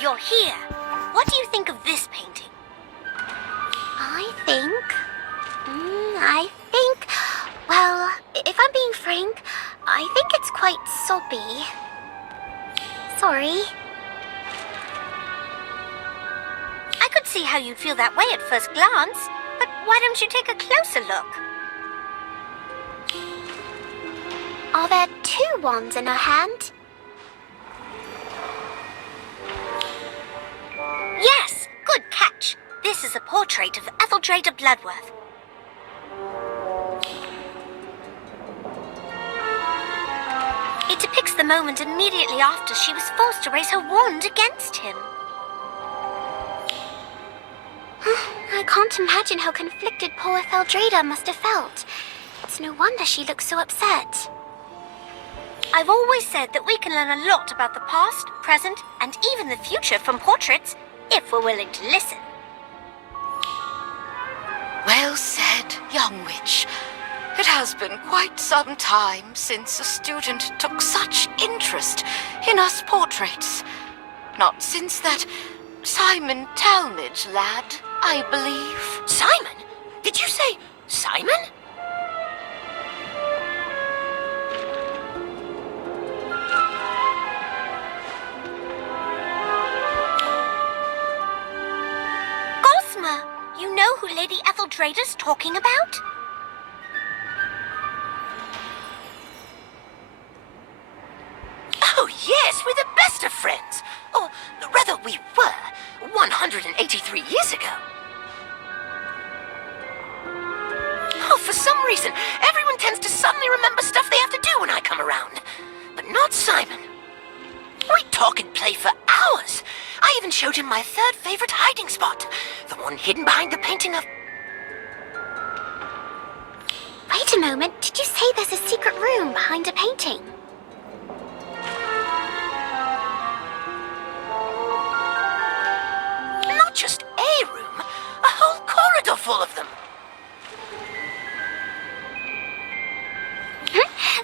You're here. What do you think of this painting? I think, well, if I'm being frank, I think it's quite soppy. Sorry. I could see how you'd feel that way at first glance, but why don't you take a closer look? Are there two wands in her hand? Yes, good catch. This is a portrait of Etheldrada Bloodworth. It depicts the moment immediately after she was forced to raise her wand against him. I can't imagine how conflicted poor Etheldrada must have felt. It's no wonder she looks so upset. I've always said that we can learn a lot about the past, present, and even the future from portraits, if we're willing to listen. Well said, young witch. It has been quite some time since a student took such interest in us portraits. Not since that Simon Talmadge lad, I believe. Simon? Did you say Simon? You know who Lady Etheldreda's talking about? Oh, yes, we're the best of friends. Or rather, we were 183 years ago. Oh, for some reason, everyone tends to suddenly remember stuff they have to do when I come around. But not Simon. We talk and play for hours. I even showed him my third favorite hiding spot. The one hidden behind the painting of... Wait a moment, did you say there's a secret room behind a painting? Not just a room, a whole corridor full of them.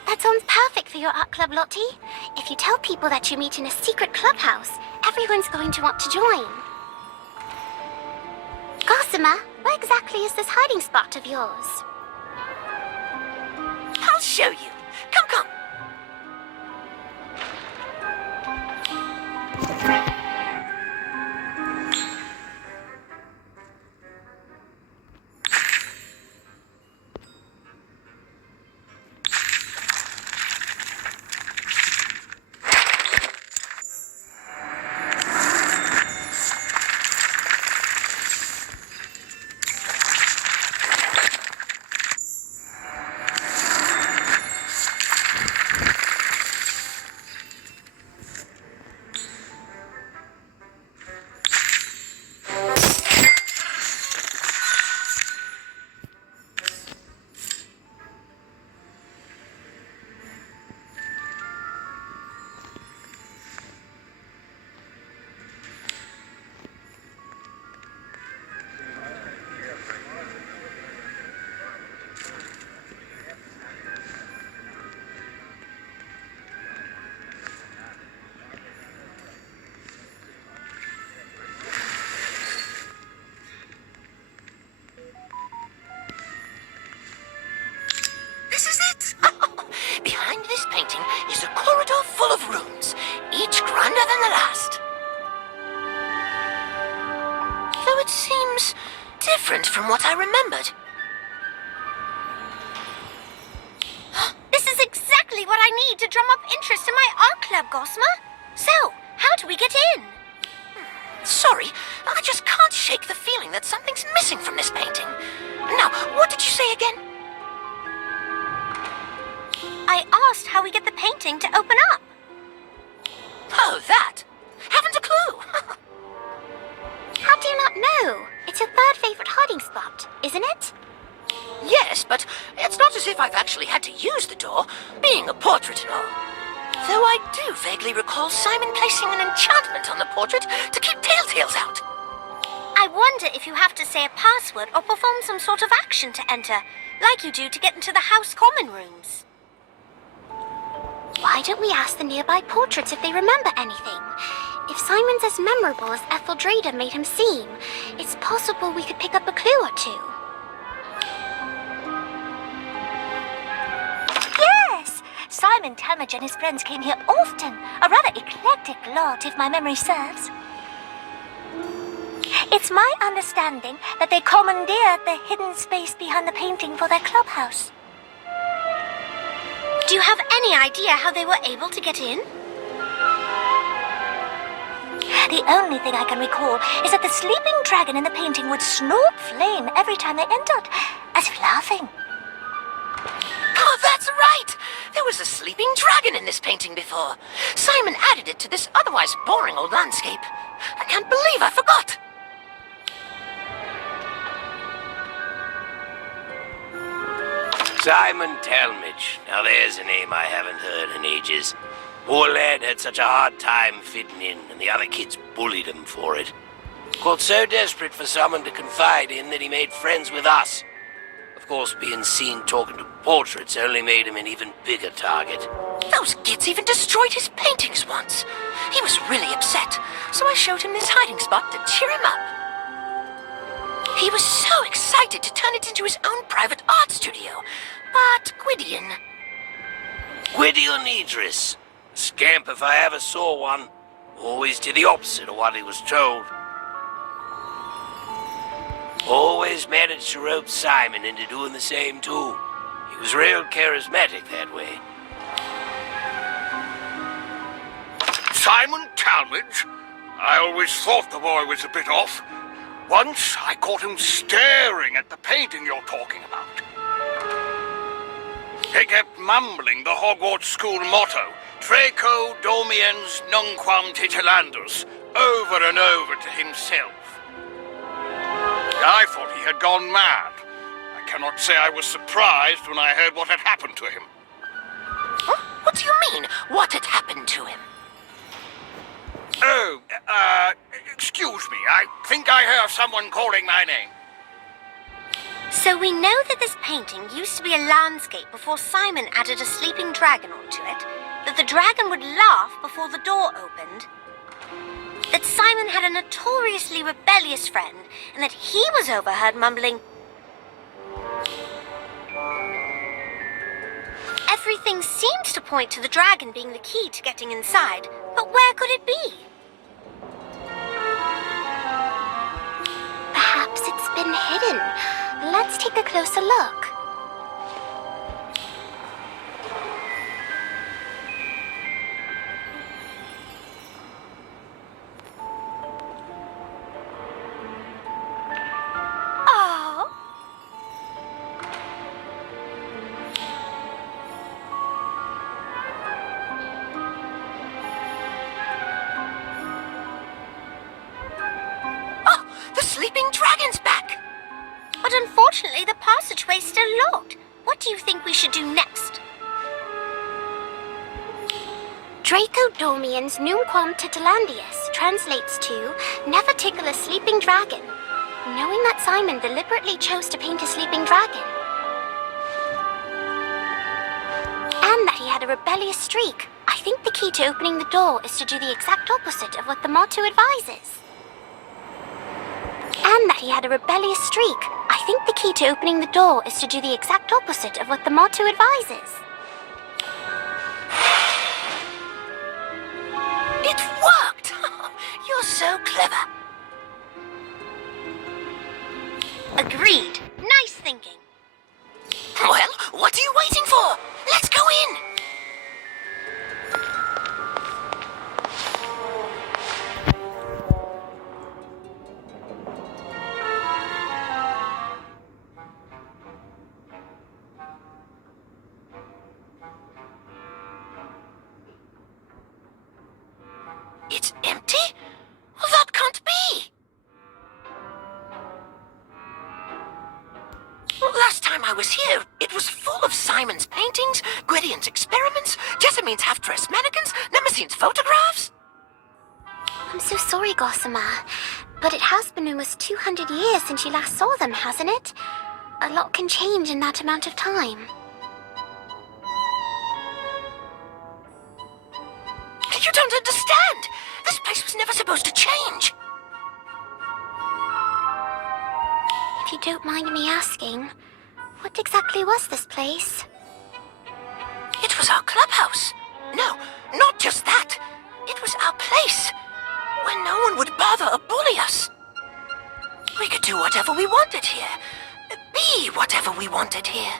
That sounds perfect for your art club, Lottie. If you tell people that you meet in a secret clubhouse, everyone's going to want to join. Gossamer, where exactly is this hiding spot of yours? I'll show you. Come, come. This is it! Behind this painting is a corridor full of rooms, each grander than the last. Though it seems different from what I remembered. This is exactly what I need to drum up interest in my art club, Gossamer. So, how do we get in? Sorry, I just can't shake the feeling that something's missing from this painting. Now, what did you say again? I asked how we get the painting to open up. Oh, that. Haven't a clue. How do you not know? It's your third favorite hiding spot, isn't it? Yes, but it's not as if I've actually had to use the door, being a portrait and all. Though I do vaguely recall Simon placing an enchantment on the portrait to keep telltales out. I wonder if you have to say a password or perform some sort of action to enter, like you do to get into the house common rooms. Why don't we ask the nearby portraits if they remember anything? If Simon's as memorable as Etheldreda made him seem, it's possible we could pick up a clue or two. Yes! Simon Talmadge and his friends came here often. A rather eclectic lot, if my memory serves. It's my understanding that they commandeered the hidden space behind the painting for their clubhouse. Do you have any idea how they were able to get in? The only thing I can recall is that the sleeping dragon in the painting would snort flame every time they entered, as if laughing. Oh, that's right! There was a sleeping dragon in this painting before. Simon added it to this otherwise boring old landscape. I can't believe I forgot. Simon Talmadge. Now there's a name I haven't heard in ages. Poor lad had such a hard time fitting in, and the other kids bullied him for it. Got so desperate for someone to confide in that he made friends with us. Of course, being seen talking to portraits only made him an even bigger target. Those kids even destroyed his paintings once. He was really upset, so I showed him this hiding spot to cheer him up. He was so excited to turn it into his own private art studio. But Gwydion... Gwydion Idris. Scamp if I ever saw one. Always did the opposite of what he was told. Always managed to rope Simon into doing the same too. He was real charismatic that way. Simon Talmadge? I always thought the boy was a bit off. Once I caught him staring at the painting you're talking about. He kept mumbling the Hogwarts school motto, Draco Domiens Nunquam Titilandus, over and over to himself. I thought he had gone mad. I cannot say I was surprised when I heard what had happened to him. Huh? What do you mean, what had happened to him? Oh, excuse me. I think I hear someone calling my name. So we know that this painting used to be a landscape before Simon added a sleeping dragon onto it, that the dragon would laugh before the door opened, that Simon had a notoriously rebellious friend, and that he was overheard mumbling, everything seems to point to the dragon being the key to getting inside, but where could it be? Perhaps it's been hidden. Let's take a closer look. Oh, Oh, the sleeping dragon's back! but unfortunately the passageway's still locked. What do you think we should do next? Draco Domiens Nunquam Titilandius translates to never tickle a sleeping dragon. Knowing that Simon deliberately chose to paint a sleeping dragon, and that he had a rebellious streak, I think the key to opening the door is to do the exact opposite of what the motto advises. And that he had a rebellious streak, I think the key to opening the door is to do the exact opposite of what the motto advises. It worked! You're so clever. Agreed. Nice thinking. Well, what are you waiting for? Let's go in! It's empty? Well, that can't be! Well, last time I was here, it was full of Simon's paintings, Gwydion's experiments, Jessamine's half-dressed mannequins, Nemesine's photographs. I'm so sorry, Gossamer, but it has been almost 200 years since you last saw them, hasn't it? A lot can change in that amount of time. You don't understand! This place was never supposed to change! If you don't mind me asking, what exactly was this place? It was our clubhouse. No, not just that. It was our place, where no one would bother or bully us. We could do whatever we wanted here. Be whatever we wanted here.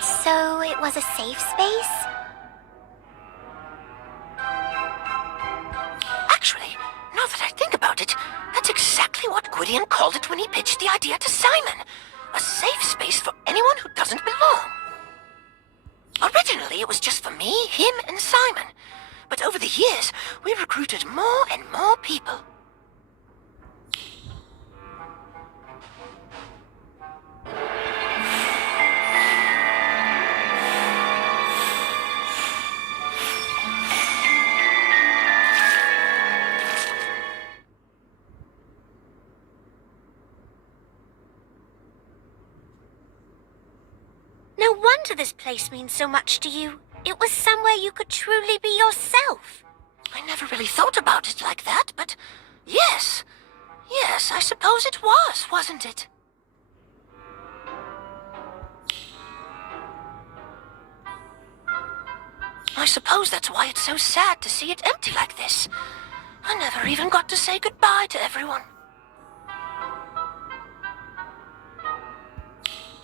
So it was a safe space? Actually, now that I think about it, that's exactly what Gwydion called it when he pitched the idea to Simon. A safe space for anyone who doesn't belong. Originally, it was just for me, him, and Simon. But over the years, we recruited more and more people. No wonder this place means so much to you. It was somewhere you could truly be yourself. I never really thought about it like that, but yes. Yes, I suppose it was, wasn't it? I suppose that's why it's so sad to see it empty like this. I never even got to say goodbye to everyone.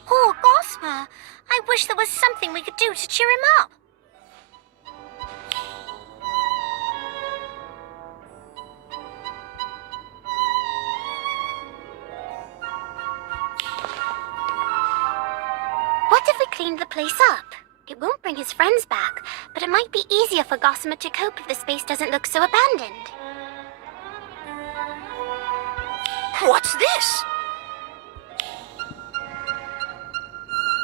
Poor Gossamer. I wish there was something we could do to cheer him up. What if we cleaned the place up? It won't bring his friends back, but it might be easier for Gossamer to cope if the space doesn't look so abandoned. What's this?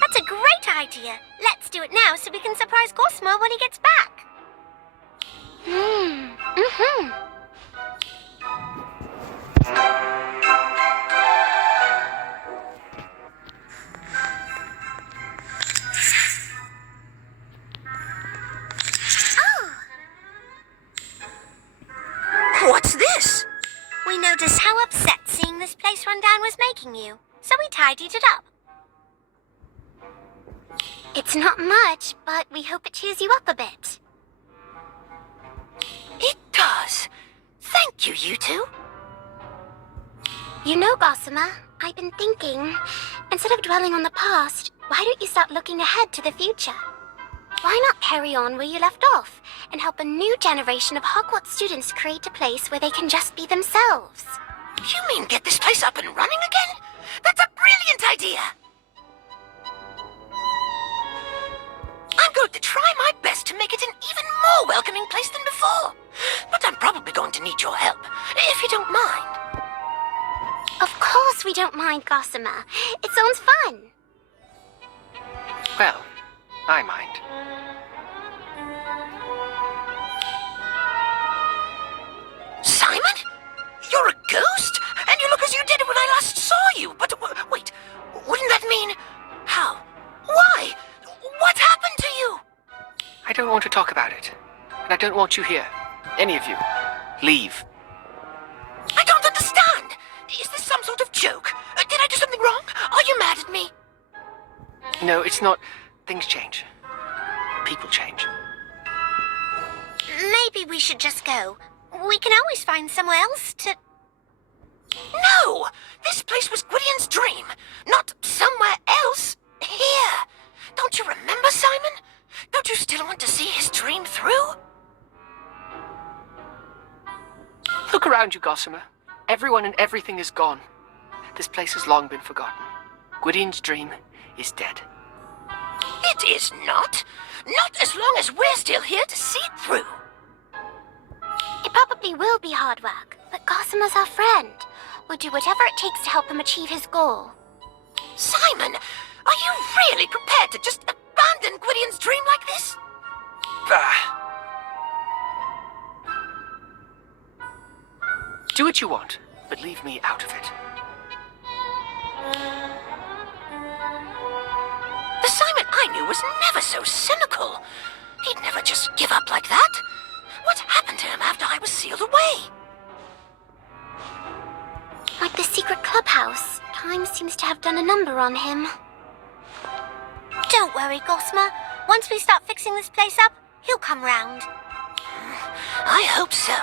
That's a great idea. Let's do it now so we can surprise Gossamer when he gets back. What's this? We noticed how upset seeing this place run down was making you, so we tidied it up. It's not much, but we hope it cheers you up a bit. It does. Thank you, you two. You know, Gossamer, I've been thinking, instead of dwelling on the past, why don't you start looking ahead to the future? Why not carry on where you left off and help a new generation of Hogwarts students create a place where they can just be themselves? You mean get this place up and running again? That's a brilliant idea! I'm going to try my best to make it an even more welcoming place than before. But I'm probably going to need your help, if you don't mind. Of course we don't mind, Gossamer. It sounds fun. Well, I mind. Simon? You're a ghost? And you look as you did when I last saw you. But wait, wouldn't that mean... How? Why? What happened to you? I don't want to talk about it. And I don't want you here. Any of you. Leave. I don't understand. Is this some sort of joke? Did I do something wrong? Are you mad at me? No, it's not. Things change. People change. Maybe we should just go. We can always find somewhere else to... No! This place was Gwydion's dream, not somewhere else. Here. Don't you remember, Simon? Don't you still want to see his dream through? Look around you, Gossamer. Everyone and everything is gone. This place has long been forgotten. Gwydion's dream is dead. It is not. Not as long as we're still here to see it through. It probably will be hard work, but Gossamer's our friend. We'll do whatever it takes to help him achieve his goal. Simon, are you really prepared to just abandon Gwydion's dream like this? Do what you want, but leave me out of it. The Simon I knew was never so cynical. He'd never just give up like that. What happened to him after I was sealed away? Like the secret clubhouse, time seems to have done a number on him. Don't worry, Gossamer. Once we start fixing this place up, he'll come round. I hope so.